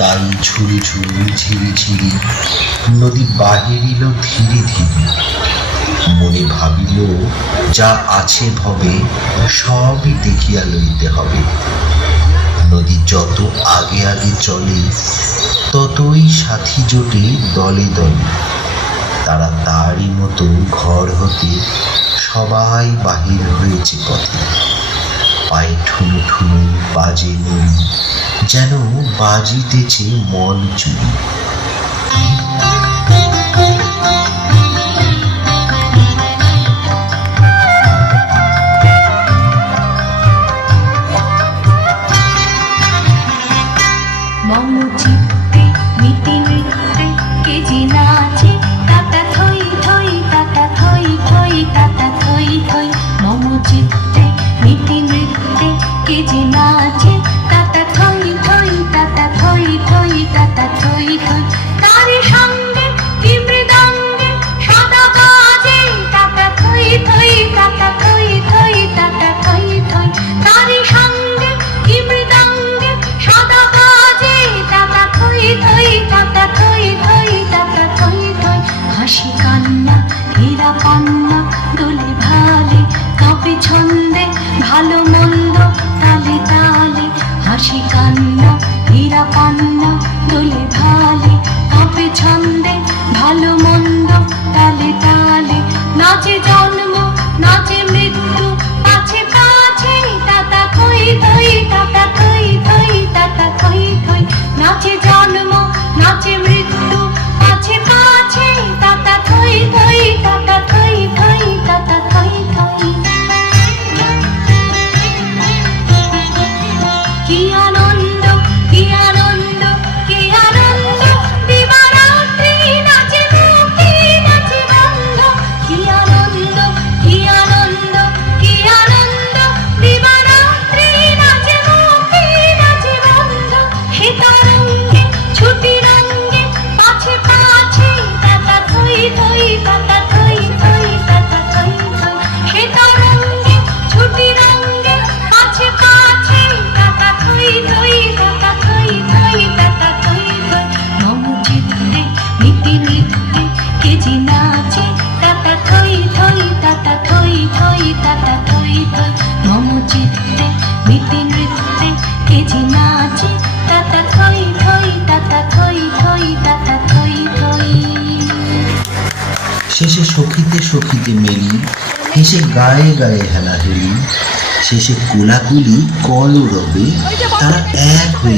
তাই ঝুড়ি ঝুড়ি ঝিরি ঝিরি নদী বাহিরিল ধীরে ধীরে। মনে ভাবিল যা আছে ভবে সবই দেখিয়া লইতে হবে। নদী যত আগে আগে চলে ততই সাথী জোটে দলে দলে। তারা তারই মতো ঘর হতে সবাই বাহির হয়েছে পথে। পায়ে ঠুনু ঠুনু বাজে নুড়ি, যেন বাজিতেছে মন চুরি। মম চিত্তে মিতি নৃত্যে কে যে নাচে, তাতা থই থই তাতা থই থই তাতা থই থই। মম চিত্তে মিতি নৃত্যে কে যে নাচে, তাতা থই থই তাতা থই থই তাতা থই থই। তারি সঙ্গে কি মৃদঙ্গে সদা বাজে, তাতা থই থই তাতা থই থই তাতা থই থই। তারি সঙ্গে কি মৃদঙ্গে সদা বাজে, তাতা থই থই তাতা থই থই তাতা থই থই। হাসি কান্না হীরা পান্না দোলে ভালে, কাঁপে ছন্দে ভালো মন্দ তালে তালে। হাসি কান্না হীরা পান্না দোলে ভালে, কাঁপে ছন্দে ভালো মন্দ তালে তালে। নাচে জন্ম নাচে মৃত্যু পাছে পাছে, তাতা থই থই তাতা থই থই তাতা থই থই। নাচে জন্ম নাচে মৃত্যু পাছে পাছে, তাতা থই থই তাতা থই থই তাতা থই থই। কি আনন্দ কি আনন্দ কি আনন্দ, দিবারাত্রি নাচে মুক্তি নাচে বন্ধ। কি আনন্দ কি আনন্দ কি আনন্দ, দিবারাত্রি নাচে মুক্তি নাচে বন্ধ। সে তরঙ্গে ছুটি রঙ্গে পাছে পাছে, তাতা থই থই তাতা থই থই তাতা থই থই। সে তরঙ্গে ছুটি রঙ্গে পাছে পাছে, তাতা থই থই তাতা থই থই তাতা থই থই। মম চিত্তে মিতি নৃত্যে কে যে নাচে, তাতা থই থই তাতা থই থই তাতা থই থই। মম চিত্তে মিতি নৃত্যে কে যে নাচে, তাতা থই থই তাতা থই থই তাতা থই থই। শেষে সখিতে সখিতে মেলি, হেসে গায়ে গায়ে হেলাহেলি। শেষে কোলাকুলি কলরবে, তারা এক হয়ে